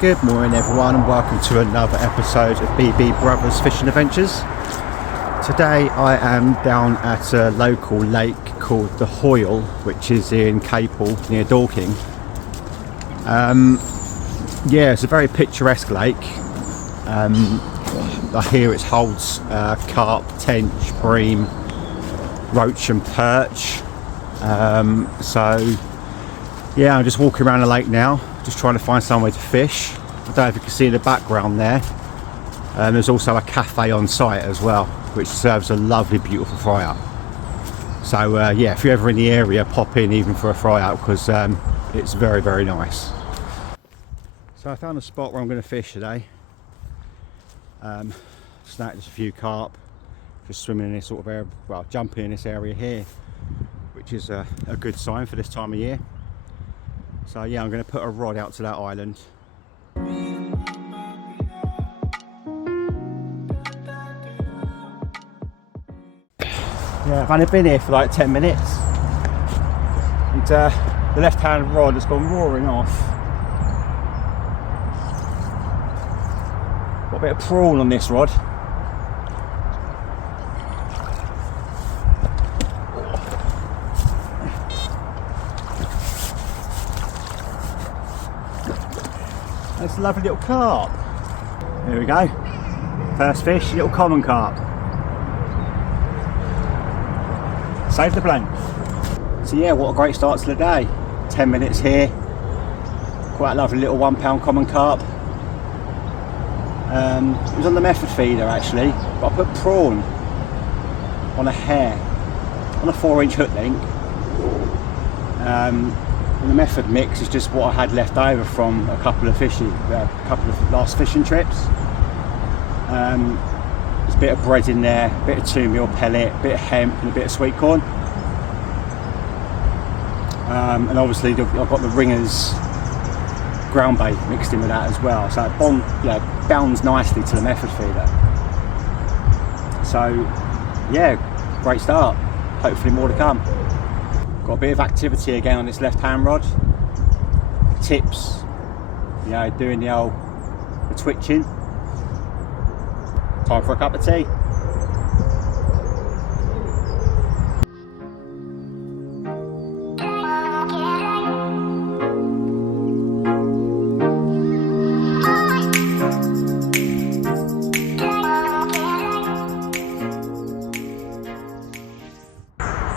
Good morning everyone and welcome to another episode of BB Brothers Fishing Adventures. Today I am down at a local lake called the Hoyle, which is in Capel near Dorking. Yeah, it's a very picturesque lake. I hear it holds carp, tench, bream, roach and perch. So yeah, I'm just walking around the lake now, just trying to find somewhere to fish. I don't know if you can see in the background there. There's also a cafe on site as well, which serves a lovely, beautiful fry up. So yeah, if you're ever in the area, pop in even for a fry up because it's very, very nice. So I found a spot where I'm going to fish today. Snagged just a few carp, just swimming in this sort of area, well, jumping in this area here, which is a good sign for this time of year. So yeah, I'm going to put a rod out to that island. Yeah, I've only been here for like 10 minutes and the left hand rod has gone roaring off. Got a bit of prawn on this rod. That's a lovely little carp. There we go. First fish, little common carp. Save the blank. So yeah, what a great start to the day. 10 minutes here. Quite a lovely little £1 common carp. It was on the method feeder actually, but I put prawn on a hair, on a 4-inch hook link. And the method mix is just what I had left over from a couple of last fishing trips. There's a bit of bread in there, a bit of 2mm pellet, a bit of hemp and a bit of sweet corn. And obviously I've got the Ringers ground bait mixed in with that as well, so it bounds nicely to the method feeder. So yeah, great start, hopefully more to come. Got a bit of activity again on this left hand rod. Tips, doing the twitching. Time for a cup of tea.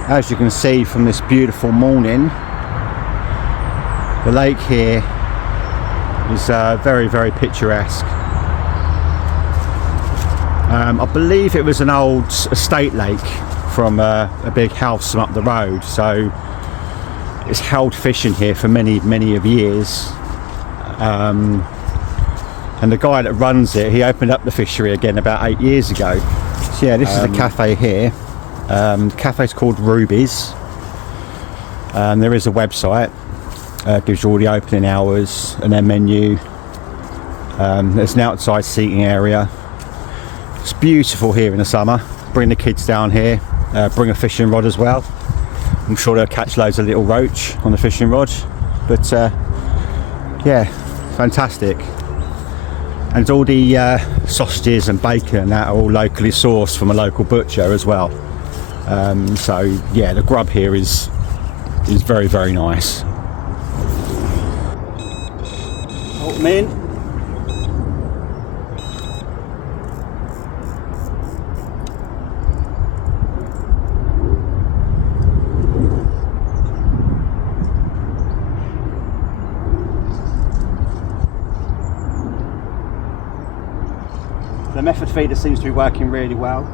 As you can see from this beautiful morning, the lake here is very, very picturesque. I believe it was an old estate lake from a big house up the road, so it's held fishing here for many, many of years. And the guy that runs it, he opened up the fishery again about 8 years ago. So yeah, this is the cafe here. The cafe's called Ruby's. There is a website, gives you all the opening hours and their menu. There's an outside seating area. It's beautiful here in the summer. Bring the kids down here, bring a fishing rod as well. I'm sure they'll catch loads of little roach on the fishing rod, but yeah, fantastic. And all the sausages and bacon and that are all locally sourced from a local butcher as well. So yeah, the grub here is very, very nice. Hold them in. The method feeder seems to be working really well.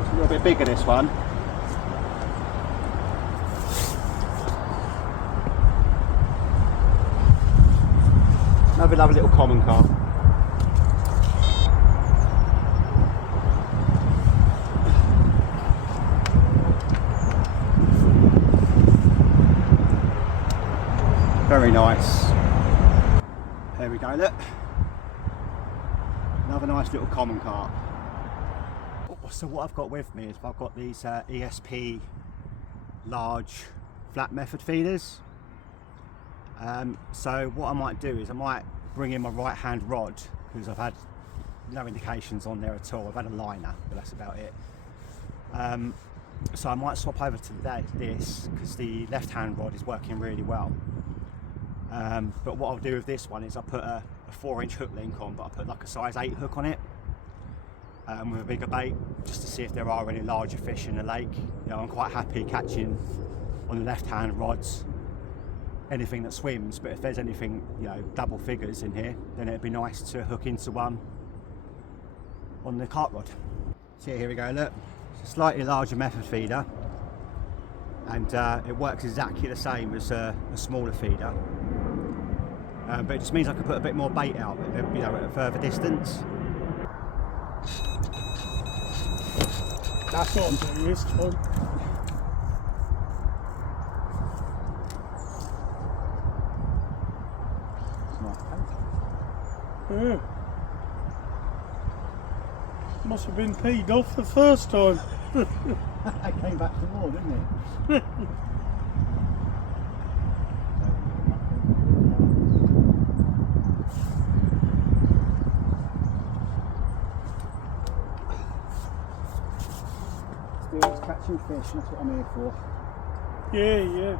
It's a little bit bigger, this one. Another lovely little common carp. Very nice. There we go, look. Another nice little common carp. So what I've got with me is I've got these ESP large flat method feeders. So what I might do is I might bring in my right hand rod, because I've had no indications on there at all. I've had a liner, but that's about it. So I might swap over to this, because the left hand rod is working really well. But what I'll do with this one is I'll put a 4-inch hook link on, but I'll put like a size 8 hook on it, with a bigger bait, just to see if there are any larger fish in the lake. You know, I'm quite happy catching on the left hand rods anything that swims, but if there's anything, you know, double figures in here, then it'd be nice to hook into one on the carp rod. So here we go, look, it's a slightly larger method feeder, and it works exactly the same as a smaller feeder, but it just means I can put a bit more bait out, you know, at a further distance. That's what I'm doing this time. Yeah. Must have been peed off the first time. It came back to more, didn't it? Still catching fish, that's what I'm here for. Yeah.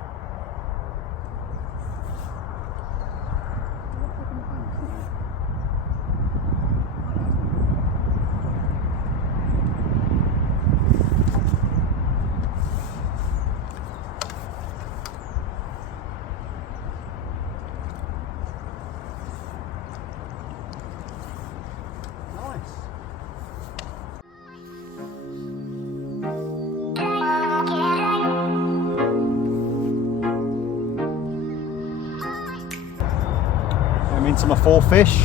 I'm into my 4th fish.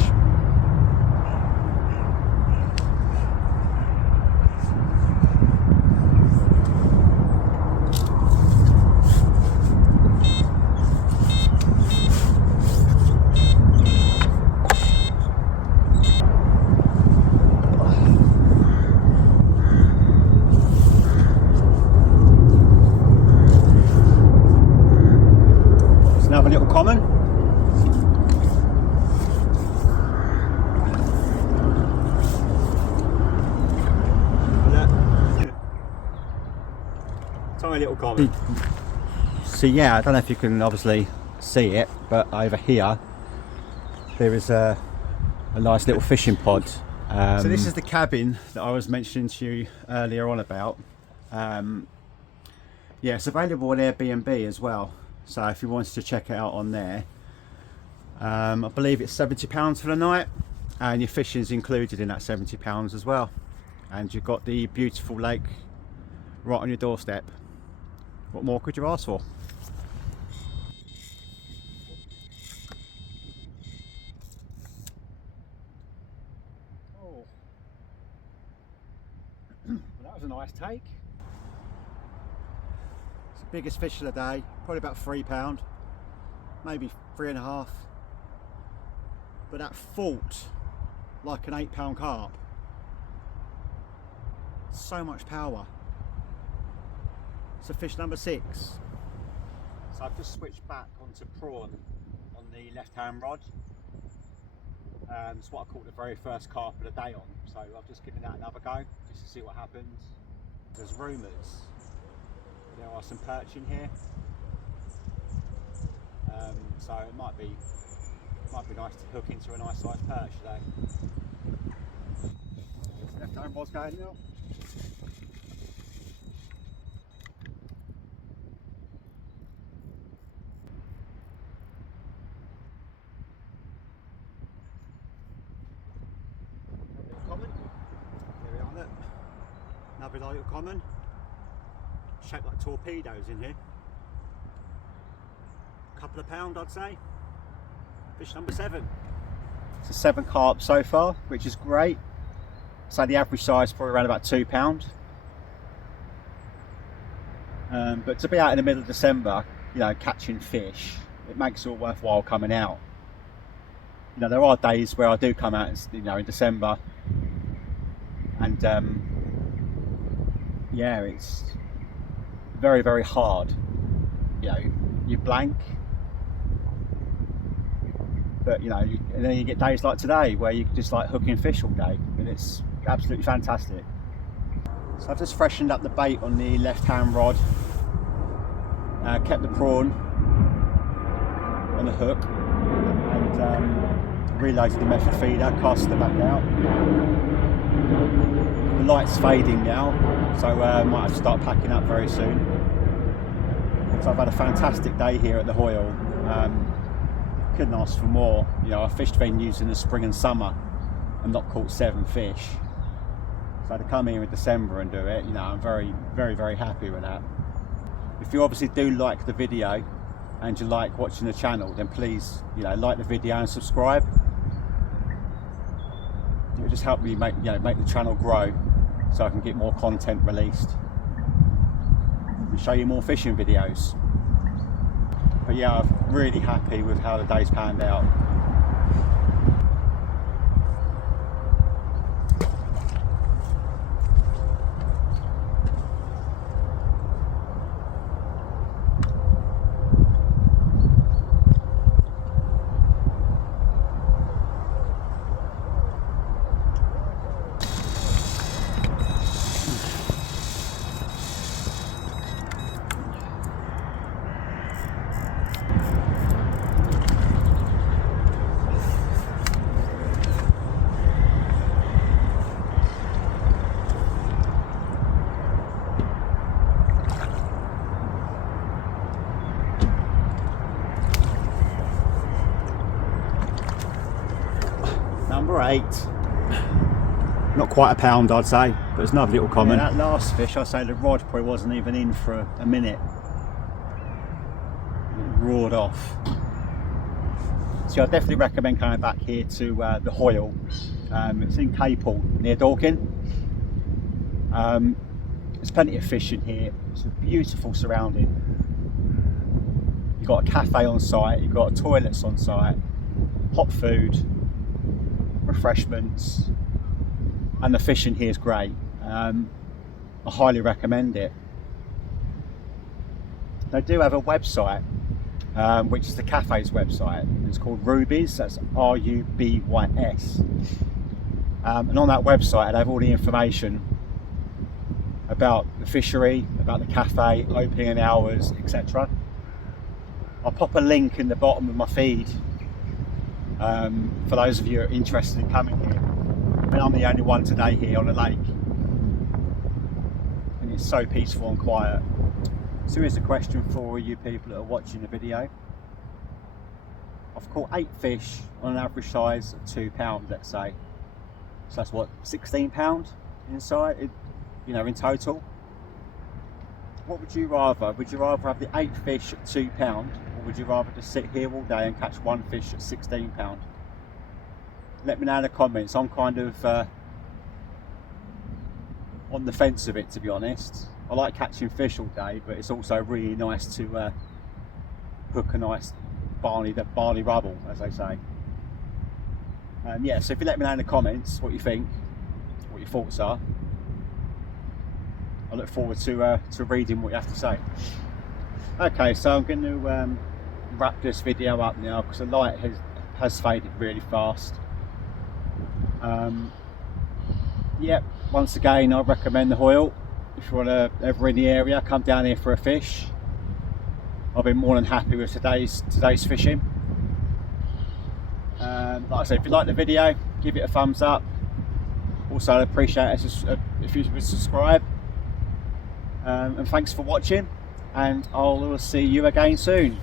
It's another little common. Tiny little common. So yeah, I don't know if you can obviously see it, but over here there is a nice little fishing pod. So this is the cabin that I was mentioning to you earlier on about. Yeah, it's available on Airbnb as well, so if you wanted to check it out on there, I believe it's £70 for the night, and your fishing's included in that £70 as well, and you've got the beautiful lake right on your doorstep. What more could you ask for? Oh, well, that was a nice take. It's the biggest fish of the day, probably about £3, maybe 3.5. But that fought like an £8 carp. So much power. So fish number 6. So I've just switched back onto prawn on the left hand rod. It's what I caught the very first carp of the day on, so I've just given that another go just to see what happens. There's rumours there are some perch in here, so it might be nice to hook into a nice sized perch today. Left hand rod's going now. Common. Here we are, look. Another little common. Shaped like torpedoes in here. Couple of pound, I'd say. Fish number 7. It's a 7 carp so far, which is great. So the average size is probably around about £2. But to be out in the middle of December, you know, catching fish, it makes it all worthwhile coming out. You know, there are days where I do come out, you know, in December, and yeah, it's very, very hard. You know, you blank, but you know, and then you get days like today where you can just like hooking fish all day, and it's absolutely fantastic. So I've just freshened up the bait on the left-hand rod, kept the prawn on the hook, and reloaded the method feeder, cast it back out. The light's fading now, so I might have to start packing up very soon. So I've had a fantastic day here at the Hoyle. Couldn't ask for more. You know, I fished venues in the spring and summer and not caught 7 fish. So to come here in December and do it, you know, I'm very, very, very happy with that. If you obviously do like the video and you like watching the channel, then please, you know, like the video and subscribe. It will just help me make the channel grow, so I can get more content released and show you more fishing videos. But yeah, I'm really happy with how the day's panned out. Number 8. Not quite a pound, I'd say, but it's another little common. Yeah, that last fish, I'd say the rod probably wasn't even in for a minute. It roared off. So I definitely recommend coming back here to the Hoyle. It's in Capel, near Dorking. There's plenty of fish in here. It's a beautiful surrounding. You've got a cafe on site, you've got toilets on site, hot food, refreshments, and the fishing here is great. I highly recommend it. They do have a website, which is the cafe's website. It's called Ruby's, that's R-U-B-Y-S. And on that website they have all the information about the fishery, about the cafe, opening hours, etc. I'll pop a link in the bottom of my feed for those of you who are interested in coming here. I mean, I'm the only one today here on the lake, and it's so peaceful and quiet. So here's a question for you people that are watching the video. I've caught 8 fish on an average size of £2, let's say. So that's what, £16 inside, you know, in total. What would you rather? Would you rather have the 8 fish at £2, or would you rather just sit here all day and catch 1 fish at £16? Let me know in the comments. I'm kind of on the fence of it, to be honest. I like catching fish all day, but it's also really nice to hook a nice barley rubble, as they say. Yeah, so if you let me know in the comments what you think, what your thoughts are, I look forward to reading what you have to say. Okay, so I'm going to wrap this video up now because the light has faded really fast. Yeah, once again I recommend the Hoyle. If you're ever in the area, come down here for a fish. I've been more than happy with today's fishing. Like I said, if you like the video, give it a thumbs up. Also, I'd appreciate it if you would subscribe. And thanks for watching, and I'll see you again soon.